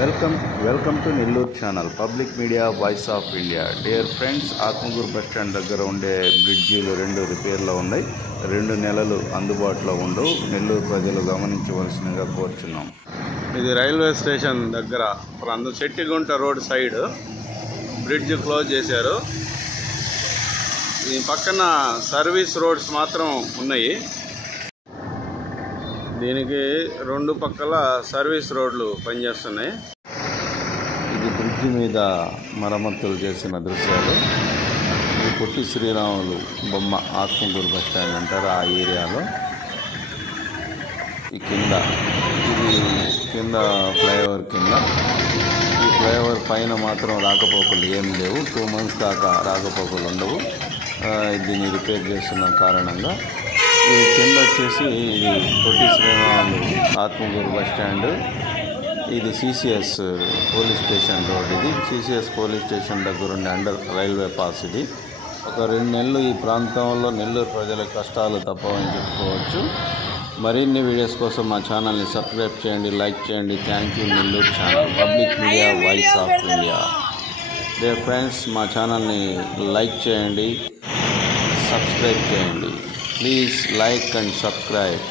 Welcome to Nellore channel public media voice of India. Dear friends, Atmakur bus stand దగ్గర ఉండే బ్రిడ్జీలు 2 రిపేర్లో ఉన్నాయి. 2 నెలలు అందుబాటులో ఉండవు. నెల్లూరు ప్రజలు గమనించవలసిందిగా కోరుచున్నాం. ఇది రైల్వే స్టేషన్ దగ్గర Chettigunta road side bridge close చేశారు. దీని పక్కన సర్వీస్ రోడ్స్ మాత్రం ఉన్నాయి. దీనికి 2 పక్కల సర్వీస్ రోడ్లు పనిచేస్తున్నాయి. ఇది బ్రిడ్జి మీద మరమ్మతులు చేసిన దృశ్యాలు. ఇది పొట్టి శ్రీరాములు బొమ్మ ఆత్మకూరు బస్ స్టాండ్ అంటారు ఆ ఏరియాలో. ఈ కింద ఫ్లైఓవర్ కింద, ఈ ఫ్లైఓవర్ పైన మాత్రం రాకపోకలు ఏం లేవు. 2 months దాకా రాకపోకలు ఉండవు. దీన్ని రిపేర్ చేస్తున్న కారణంగా ఇది కింద వచ్చేసి ఇది పొట్టి శ్రీరాములు ఆత్మకూరు బస్ స్టాండ్. ఇది సిసిఎస్ పోలీస్ స్టేషన్ రోడ్. ఇది సిసిఎస్ పోలీస్ స్టేషన్ దగ్గర ఉండే అండర్ రైల్వే పాస్. ఇది ఒక 2 నెలలు ఈ ప్రాంతంలో నెల్లూరు ప్రజల కష్టాలు తప్పవని చెప్పుకోవచ్చు. మరిన్ని వీడియోస్ కోసం మా ఛానల్ని సబ్స్క్రైబ్ చేయండి, లైక్ చేయండి. Thank you. Nellore channel public media voice of India. Dear friends, మా ఛానల్ని లైక్ చేయండి, సబ్స్క్రైబ్ చేయండి. Please like and subscribe.